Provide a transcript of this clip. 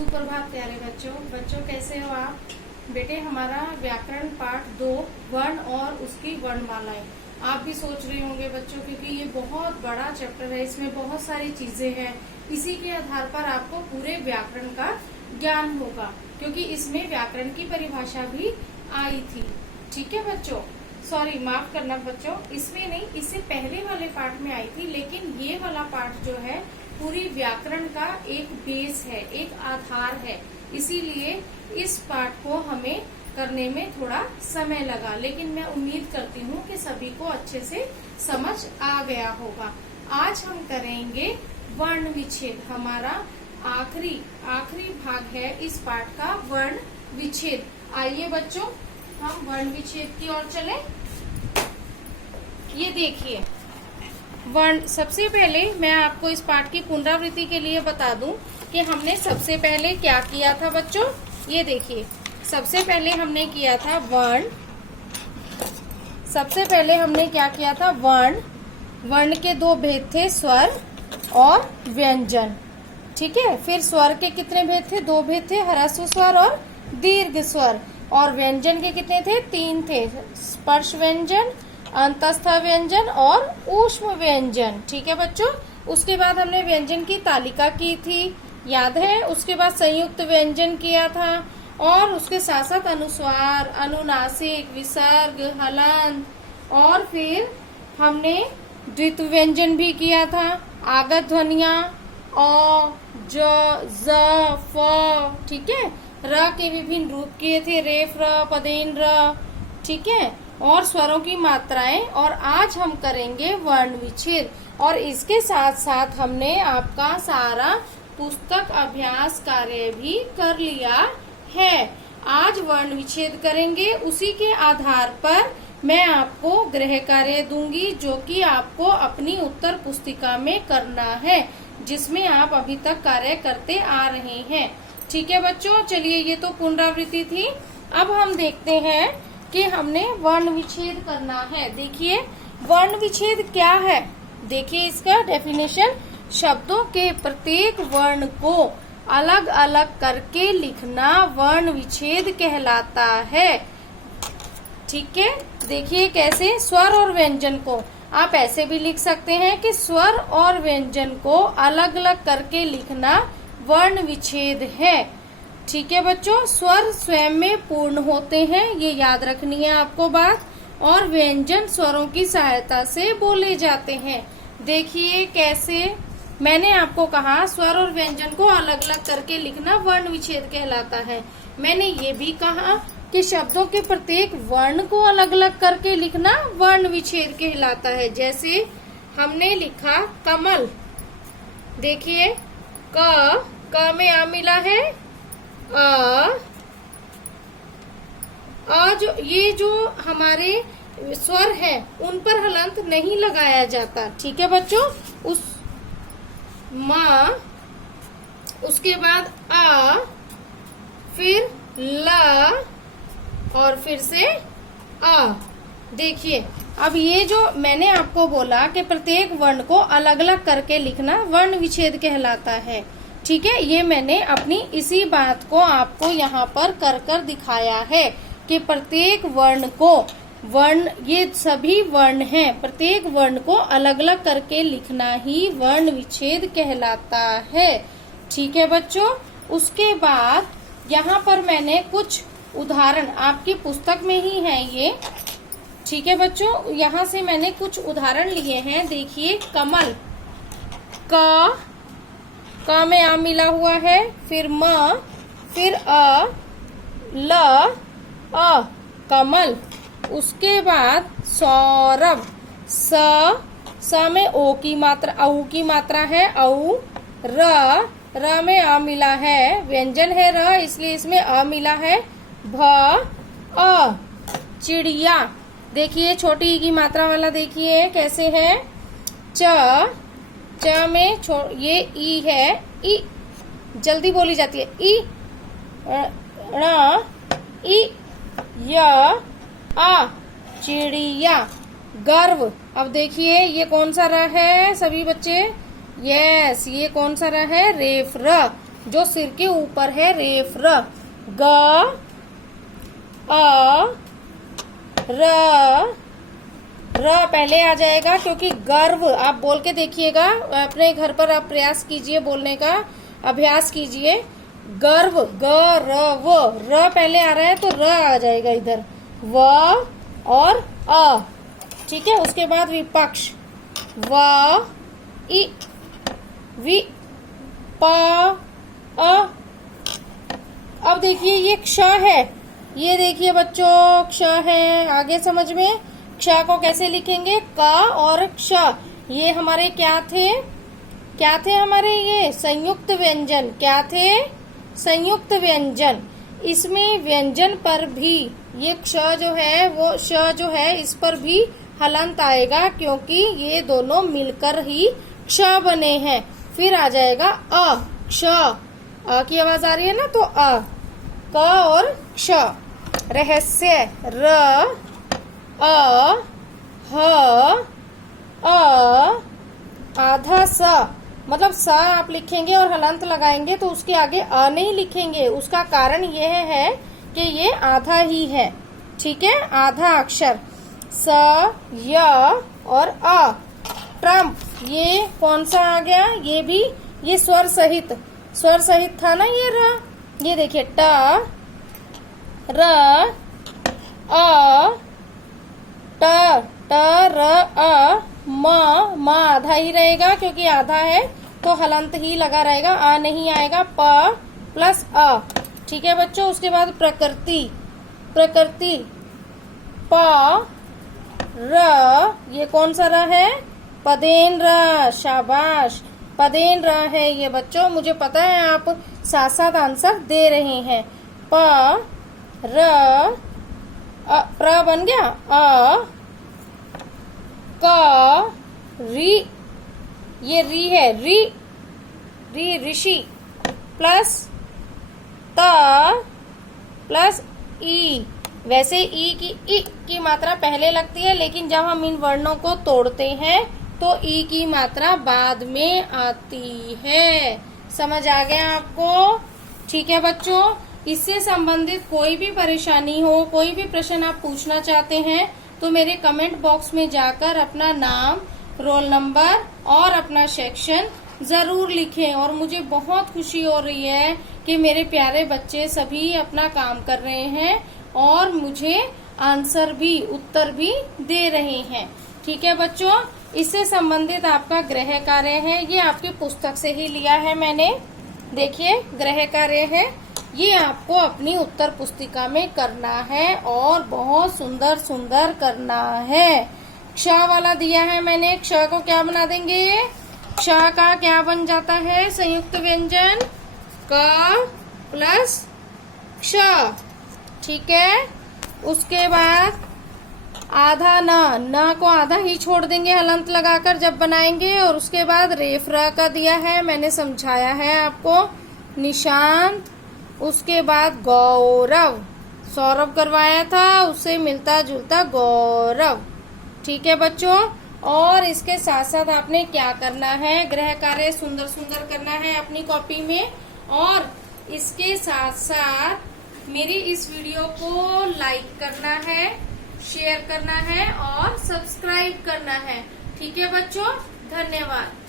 सुप्रभात प्यारे बच्चों। बच्चों कैसे हो आप? बेटे हमारा व्याकरण पाठ 2 वर्ण और उसकी वर्णमालाएं। आप भी सोच रहे होंगे बच्चों, क्योंकि ये बहुत बड़ा चैप्टर है, इसमें बहुत सारी चीजें हैं। इसी के आधार पर आपको पूरे व्याकरण का ज्ञान होगा, क्योंकि इसमें व्याकरण की परिभाषा भी आई थी। ठीक है बच्चों, सॉरी माफ करना बच्चों, इसमें नहीं, इससे पहले वाले पाठ में आई थी। लेकिन ये वाला पाठ जो है पूरी व्याकरण का एक बेस है, एक आधार है। इसीलिए इस पाठ को हमें करने में थोड़ा समय लगा, लेकिन मैं उम्मीद करती हूँ कि सभी को अच्छे से समझ आ गया होगा। आज हम करेंगे वर्ण विच्छेद। हमारा आखिरी भाग है इस पाठ का, वर्ण विच्छेद। आइए बच्चों हम वर्ण विच्छेद की ओर चलें। ये देखिए वर्ण, सबसे पहले मैं आपको इस पाठ की पुनरावृत्ति के लिए बता दूं कि हमने सबसे पहले क्या किया था बच्चों। ये देखिए, सबसे पहले हमने किया था वर्ण। सबसे पहले हमने क्या किया था? वर्ण। वर्ण के दो भेद थे, स्वर और व्यंजन। ठीक है, फिर स्वर के कितने भेद थे? 2 भेद थे, ह्रस्व स्वर और दीर्घ स्वर। और व्यंजन के कितने थे? 3 थे, स्पर्श व्यंजन, अंतस्थ व्यंजन और ऊष्म व्यंजन। ठीक है बच्चों, उसके बाद हमने व्यंजन की तालिका की थी, याद है? उसके बाद संयुक्त व्यंजन किया था, और उसके साथ साथ अनुस्वार, अनुनासिक, विसर्ग, हलंत, और फिर हमने द्वित्व व्यंजन भी किया था। आगत ध्वनियां अ, ज, ज, फ। ठीक है, र के विभिन्न रूप किए थे, रेफ र, पदेन र। ठीक है, और स्वरों की मात्राएं। और आज हम करेंगे वर्ण विच्छेद, और इसके साथ साथ हमने आपका सारा पुस्तक अभ्यास कार्य भी कर लिया है। आज वर्ण विच्छेद करेंगे, उसी के आधार पर मैं आपको गृह कार्य दूंगी, जो कि आपको अपनी उत्तर पुस्तिका में करना है, जिसमें आप अभी तक कार्य करते आ रहे हैं। ठीक है बच्चों, चलिए ये तो पुनरावृत्ति थी। अब हम देखते हैं कि हमने वर्ण विच्छेद करना है। देखिए वर्ण विच्छेद क्या है, देखिए इसका डेफिनेशन। शब्दों के प्रत्येक वर्ण को अलग अलग करके लिखना वर्ण विच्छेद कहलाता है। ठीक है, देखिए कैसे। स्वर और व्यंजन को आप ऐसे भी लिख सकते हैं कि स्वर और व्यंजन को अलग अलग करके लिखना वर्ण विच्छेद है। ठीक है बच्चों, स्वर स्वयं में पूर्ण होते हैं, ये याद रखनी है आपको बात, और व्यंजन स्वरों की सहायता से बोले जाते हैं। देखिए कैसे मैंने आपको कहा स्वर और व्यंजन को अलग अलग करके लिखना वर्ण विच्छेद कहलाता है। मैंने ये भी कहा कि शब्दों के प्रत्येक वर्ण को अलग अलग करके लिखना वर्ण विच्छेद कहलाता है। जैसे हमने लिखा कमल, देखिए क में आ मिला है, जो ये जो हमारे स्वर है उन पर हलंत नहीं लगाया जाता। ठीक है बच्चों, उस माँ, उसके बाद आ, फिर ला, और फिर से आ। देखिए अब ये जो मैंने आपको बोला कि प्रत्येक वर्ण को अलग अलग करके लिखना वर्ण विच्छेद कहलाता है। ठीक है, ये मैंने अपनी इसी बात को आपको यहाँ पर कर दिखाया है कि प्रत्येक वर्ण को, वर्ण ये सभी वर्ण हैं, प्रत्येक वर्ण को अलग अलग करके लिखना ही वर्ण विच्छेद कहलाता है। ठीक है बच्चों, उसके बाद यहाँ पर मैंने कुछ उदाहरण, आपकी पुस्तक में ही है ये। ठीक है बच्चों, यहाँ से मैंने कुछ उदाहरण लिए हैं। देखिए कमल, क में आ मिला हुआ है, फिर म, फिर अ, ल, अ, कमल। उसके बाद सौरभ, स में ओ की मात्रा, औ की मात्रा है, औ। र में आ मिला है, व्यंजन है र, इसलिए इसमें अ मिला है, भ, अ। चिड़िया, देखिए छोटी ई की मात्रा वाला देखिए कैसे है। च में ये ई है, ई जल्दी बोली जाती है, ई, ण, ई, य, आ, चिड़िया। गर्व, अब देखिए ये कौन सा र है सभी बच्चे? यस, ये कौन सा र है? रेफ र। जो सिर के ऊपर है, रेफ र। ग अ र पहले आ जाएगा क्योंकि गर्व। आप बोल के देखिएगा, अपने घर पर आप प्रयास कीजिए, बोलने का अभ्यास कीजिए। गर्व, ग र व, र पहले आ रहा है तो र आ जाएगा इधर, व और अ। ठीक है, उसके बाद विपक्ष, व इ वि प अ। अब देखिए ये क्ष है, ये देखिए बच्चों क्ष है, आगे समझ में। क्ष को कैसे लिखेंगे, क और क्ष, ये हमारे क्या थे हमारे, ये संयुक्त व्यंजन। क्या थे, संयुक्त व्यंजन। इसमें व्यंजन पर भी ये क्ष जो है, वो श जो है, इस पर भी हलंत आएगा क्योंकि ये दोनों मिलकर ही क्ष बने हैं। फिर आ जाएगा अ, क्ष, अ की आवाज आ रही है ना, तो अ, क और क्ष। रहस्य, र अ ह अ, आधा स, मतलब स आप लिखेंगे और हलंत लगाएंगे तो उसके आगे अ नहीं लिखेंगे। उसका कारण यह है कि ये आधा ही है। ठीक है, आधा अक्षर, स य और अ। ट्रम्प, ये कौन सा आ गया, ये भी ये स्वर सहित था ना ये र। ये देखिए ट र अ, ट र अ, म आधा ही रहेगा क्योंकि आधा है तो हलंत ही लगा रहेगा, आ नहीं आएगा, प प्लस अ। ठीक है बच्चों, उसके बाद प्रकृति, प र, ये कौन सा र है, पदेन र। शाबाश, पदेन र है ये बच्चों। मुझे पता है आप साथ साथ आंसर दे रहे हैं। प र प्र बन गया, अ क री, ये री है, री ऋषि, प्लस त प्लस ई। वैसे ई की मात्रा पहले लगती है, लेकिन जब हम इन वर्णों को तोड़ते हैं तो ई की मात्रा बाद में आती है। समझ आ गया आपको? ठीक है बच्चों, इससे संबंधित कोई भी परेशानी हो, कोई भी प्रश्न आप पूछना चाहते हैं तो मेरे कमेंट बॉक्स में जाकर अपना नाम, रोल नंबर और अपना सेक्शन जरूर लिखें। और मुझे बहुत खुशी हो रही है कि मेरे प्यारे बच्चे सभी अपना काम कर रहे हैं और मुझे आंसर भी, उत्तर भी दे रहे हैं। ठीक है बच्चों, इससे संबंधित आपका गृह कार्य है, ये आपकी पुस्तक से ही लिया है मैंने। देखिए गृह कार्य है, ये आपको अपनी उत्तर पुस्तिका में करना है और बहुत सुंदर सुंदर करना है। क्ष वाला दिया है मैंने, क्ष को क्या बना देंगे, क्ष का क्या बन जाता है, संयुक्त व्यंजन क प्लस क्ष। ठीक है, उसके बाद आधा न को आधा ही छोड़ देंगे हलंत लगाकर जब बनाएंगे। और उसके बाद रेफ र का दिया है, मैंने समझाया है आपको, निशांत। उसके बाद गौरव, सौरभ करवाया था, उससे मिलता जुलता गौरव। ठीक है बच्चों, और इसके साथ साथ आपने क्या करना है, गृह कार्य सुंदर सुंदर करना है अपनी कॉपी में। और इसके साथ साथ मेरी इस वीडियो को लाइक करना है, शेयर करना है और सब्सक्राइब करना है। ठीक है बच्चों, धन्यवाद।